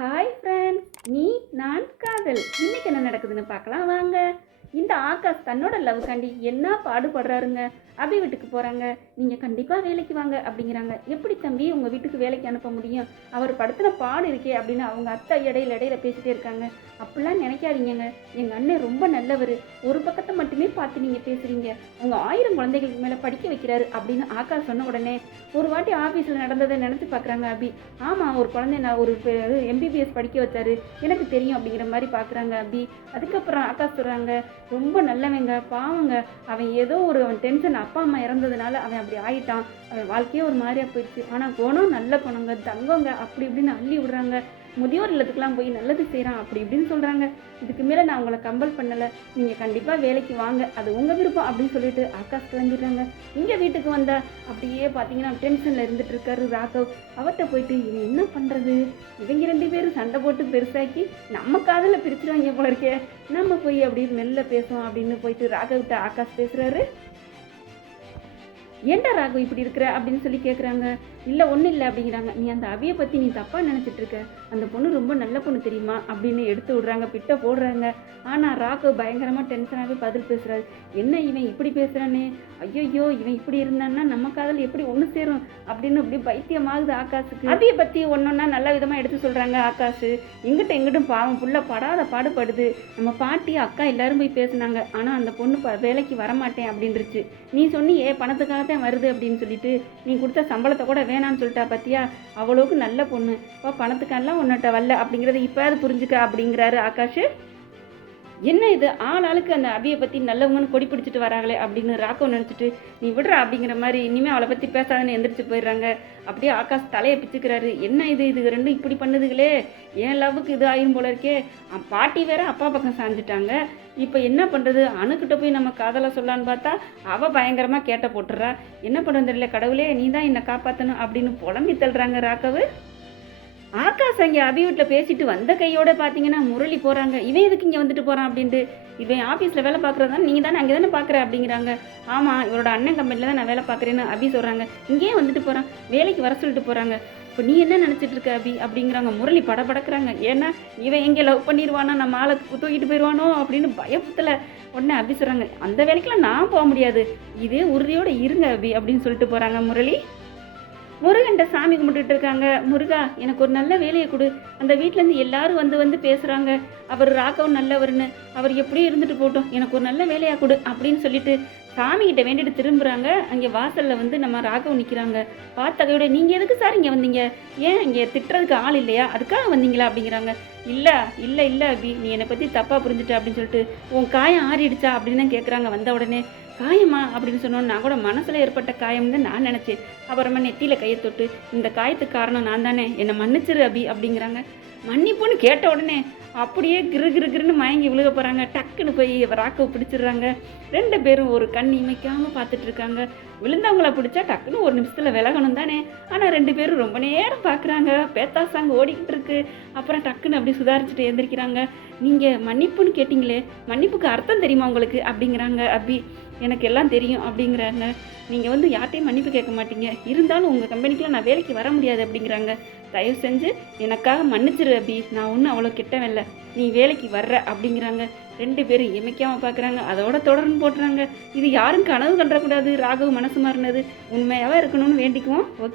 Hi friends நீ நான் காதல். இன்னைக்கு என்ன நடக்குதுன்னு பார்க்கலாம். வாங்க. இந்த ஆகாஷ் தன்னோட லவ்காண்டி என்ன பாடுபடுறாருங்க? அபி வீட்டுக்கு போகிறாங்க நீங்கள் கண்டிப்பாக வேலைக்கு வாங்க அப்படிங்கிறாங்க. எப்படி தம்பி உங்கள் வீட்டுக்கு வேலைக்கு அனுப்ப முடியும்? அவர் படத்தில் பாடு இருக்கே அப்படின்னு அவங்க அத்தை இடையில இடையில பேசிகிட்டே இருக்காங்க. அப்படிலாம் நினைக்காதீங்கங்க. எங்கள் அண்ணன் ரொம்ப நல்லவர். ஒரு பக்கத்தை மட்டுமே பார்த்து நீங்கள் பேசுகிறீங்க உங்கள் ஆயிரம் குழந்தைகளுக்கு மேலே படிக்க வைக்கிறாரு அப்படின்னு ஆகாஷ் சொன்ன உடனே ஒரு வாட்டி ஆஃபீஸில் நடந்ததை நினச்சி பார்க்குறாங்க அபி. ஆமாம் ஒரு குழந்தை நான் ஒரு எம்பிபிஎஸ் படிக்க வச்சாரு. எனக்கு தெரியும் அப்படிங்கிற மாதிரி பார்க்குறாங்க அபி. அதுக்கப்புறம் ஆகாஷ் சொல்கிறாங்க ரொம்ப நல்லவங்க பாவங்க. அவன் ஏதோ ஒரு அவன் டென்ஷன் அப்பா அம்மா இறந்ததுனால அவன் அப்படி ஆயிட்டான். அவன் வாழ்க்கையே ஒரு மாதிரியாக போயிடுச்சு. ஆனால் குணம் நல்ல குணங்க தங்கங்க அப்படி இப்படின்னு அள்ளி விடுறாங்க. முதியோர் இல்லத்துக்கெலாம் போய் நல்லது செய்கிறான் அப்படி இப்படின்னு சொல்கிறாங்க இதுக்கு மேலே நான் உங்களை கம்பல் பண்ணலை. நீங்கள் கண்டிப்பாக வேலைக்கு வாங்க. அது உங்கள் விருப்பம் அப்படின்னு சொல்லிட்டு ஆகாஷ் கிளம்பிடுறாங்க இங்கே வீட்டுக்கு வந்த அப்படியே பார்த்தீங்கன்னா டென்ஷனில் இருந்துட்டு இருக்காரு ராகவ். அவர்கிட்ட போயிட்டு இவன் என்ன பண்ணுறது இவங்க ரெண்டு பேரும் சண்டை போட்டு பெருசாக்கி நம்ம காதில் பிரிச்சுருவாங்க போல இருக்கே நம்ம போய் அப்படின்னு மெல்ல பேசுவோம் அப்படின்னு போயிட்டு ராகவ்கிட்ட ஆகாஷ் பேசுகிறாரு ஏன்டா ராகு இப்படி இருக்கிற? அப்படின்னு சொல்லி கேட்குறாங்க இல்லை ஒன்றும் இல்லை அப்படிங்கிறாங்க. நீ அந்த அவியை பற்றி நீ தப்பாக நினச்சிட்டு இருக்க. அந்த பொண்ணு ரொம்ப நல்ல பொண்ணு தெரியுமா? அப்படின்னு எடுத்து விடுறாங்க. பிட்ட போடுறாங்க. ஆனால் ராகு பயங்கரமாக டென்ஷனாகவே பதில் பேசுகிறாரு என்ன இவன் இப்படி பேசுகிறானே ஐயோ இவன் இப்படி இருந்தான்னா நம்ம காதல் எப்படி ஒன்று சேரும்? அப்படின்னு அப்படி பைத்தியமாகுது ஆகாஷுக்கு. அவியை பற்றி ஒன்றொன்னா நல்ல விதமாக எடுத்து சொல்கிறாங்க ஆகாஷு. எங்கிட்ட எங்கிட்டும் பாவம். புள்ள படாத பாடுபடுது. நம்ம பாட்டி அக்கா எல்லாரும் போய் பேசுனாங்க. ஆனால் அந்த பொண்ணு ப வேலைக்கு வரமாட்டேன் அப்படின்ருச்சு நீ சொன்னியே பணத்துக்காக தான் வருது அப்படின்னு சொல்லிட்டு நீ கொடுத்த சம்பளத்தை கூட வேணான்னு சொல்லிட்டா பார்த்தியா அவ்வளோக்கு நல்ல பொண்ணு. இப்போ பணத்துக்கெல்லாம் உன்னிட்ட வரல அப்படிங்கிறத இப்போயாவது புரிஞ்சுக்க அப்படிங்கிறாரு ஆகாஷ். என்ன இது? ஆள் ஆளுக்கு அந்த அபியை பற்றி நல்லவங்கன்னு கொடி பிடிச்சிட்டு வராங்களே அப்படின்னு ராக்கோ நினச்சிட்டு நீ விடுறா அப்படிங்கிற மாதிரி இனிமேல் அவளை பற்றி பேசாதன்னு எந்திரிச்சு போயிடுறாங்க. அப்படியே ஆகாஷ் தலையை பிச்சுக்கிறாரு. என்ன இது? இது ரெண்டும் இப்படி பண்ணுதுகளே? ஏன் லவ்வுக்கு இது ஆயிரும் போல இருக்கே? பாட்டி வேற அப்பா பக்கம் சாஞ்சிட்டாங்க. இப்போ என்ன பண்ணுறது அணுக்கிட்ட போய் நம்ம காதலை சொல்லான்னு பார்த்தா அவள் பயங்கரமாக கேட்ட போட்டுறா. என்ன பண்ணுறது தெரியல கடவுளே நீ தான் என்னை காப்பாற்றணும் அப்படின்னு புலம்பி தள்ளுறாங்க ராக்கவு ஆகாஷ் அங்கே அபி வீட்டில் பேசிட்டு வந்த கையோட பார்த்தீங்கன்னா முரளி போகிறாங்க இவன் எதுக்கு இங்கே வந்துட்டு போகிறான் அப்படின்ட்டு. இவன் ஆஃபீஸில் வேலை பார்க்குறதா நீங்கள் தானே அங்கே தானே பார்க்குற அப்படிங்கிறாங்க. ஆமாம் இவரோட அண்ணன் கம்பெனியில் தான் நான் வேலை பார்க்குறேன்னு அபி சொல்கிறாங்க இங்கேயே வந்துட்டு போகிறான் வேலைக்கு வர சொல்லிட்டு போகிறாங்க இப்போ நீ என்ன நினச்சிட்டு இருக்க அபி அப்படிங்கிறாங்க. முரளி படபடக்கிறாங்க. ஏன்னா இவன் எங்கே லவ் பண்ணிடுவானா நம்ம ஆளை தூக்கிட்டு போயிடுவானோ அப்படின்னு பயத்தில் உடனே அபி சொல்கிறாங்க அந்த வேலைக்கெல்லாம் நான் போக முடியாது. இதே உறுதியோடு இருங்க அபி அப்படின்னு சொல்லிட்டு போகிறாங்க முரளி. முருகன்ட்ட சாமி கும்பிட்டுட்டு இருக்காங்க. முருகா எனக்கு ஒரு நல்ல வேலையை கொடு. அந்த வீட்டிலேருந்து எல்லாரும் வந்து வந்து பேசுகிறாங்க அவர் ராகவும் நல்லவர்னு. அவர் எப்படியும் இருந்துட்டு போட்டோம் எனக்கு ஒரு நல்ல வேலையாக கொடு அப்படின்னு சொல்லிட்டு சாமிகிட்ட வேண்டிட்டு திரும்புகிறாங்க அங்கே வாசலில் வந்து நம்ம ராகவ் நிற்கிறாங்க பார்த்தகையோட நீங்கள் எதுக்கு சார் இங்கே வந்தீங்க? ஏன் இங்கே திட்டுறதுக்கு ஆள் இல்லையா? அதுக்காக வந்தீங்களா? அப்படிங்கிறாங்க. இல்லை இல்லை இல்லை அபி. நீ என்னை பற்றி தப்பாக புரிஞ்சுட்ட அப்படின்னு சொல்லிட்டு உன் காயம் ஆறிடுச்சா? அப்படின்னு தான் கேட்குறாங்க வந்த உடனே. காயமா அப்படின்னு சொன்னோன்னு நான் கூட மனசில் ஏற்பட்ட காயம் தான் நான் நினச்சேன். அப்புறமா நெத்தியில் கையை தொட்டு இந்த காயத்துக்கு காரணம் நான் தானே என்னை மன்னிச்சிரு அபி அப்படிங்கிறாங்க. மன்னிப்புன்னு கேட்ட உடனே அப்படியே கிரு கிரு கிருன்னு மயங்கி விழுக போகிறாங்க டக்குன்னு போய் ராக்கை பிடிச்சிடுறாங்க. ரெண்டு பேரும் ஒரு கண் இமைக்காமல் பார்த்துட்டு இருக்காங்க. விழுந்தவங்கள பிடிச்சா டக்குன்னு ஒரு நிமிஷத்தில் விலகணும் தானே. ஆனால் ரெண்டு பேரும் ரொம்ப நேரம் பார்க்குறாங்க பேத்தா சாங் ஓடிக்கிட்டு இருக்கு. அப்புறம் டக்குன்னு அப்படி சுதாரிச்சுட்டு எழுந்திரிக்கிறாங்க. நீங்கள் மன்னிப்புன்னு கேட்டிங்களே மன்னிப்புக்கு அர்த்தம் தெரியுமா உங்களுக்கு அப்படிங்கிறாங்க அபி. எனக்கு எல்லாம் தெரியும் அப்படிங்கிறாங்க. நீங்கள் வந்து யார்ட்டையும் மன்னிப்பு கேட்க மாட்டீங்க. இருந்தாலும் உங்கள் கம்பெனிக்கெலாம் நான் வேலைக்கு வர முடியாது அப்படிங்கிறாங்க. தயவு செஞ்சு எனக்காக மன்னிச்சிரு அபி. நான் ஒன்றும் அவ்வளோ கிட்டவன் இல்லை நீ வேலைக்கு வர்ற அப்படிங்கிறாங்க. ரெண்டு பேரும் இமைக்காமல் பார்க்குறாங்க அதோட தொடர்ந்து போட்டுறாங்க. இது யாரும் கனவு கண்டக்கூடாது ராகவ் மனசு மாறினது. உண்மையாகவே இருக்கணும்னு வேண்டிக்குவோம். ஓகே.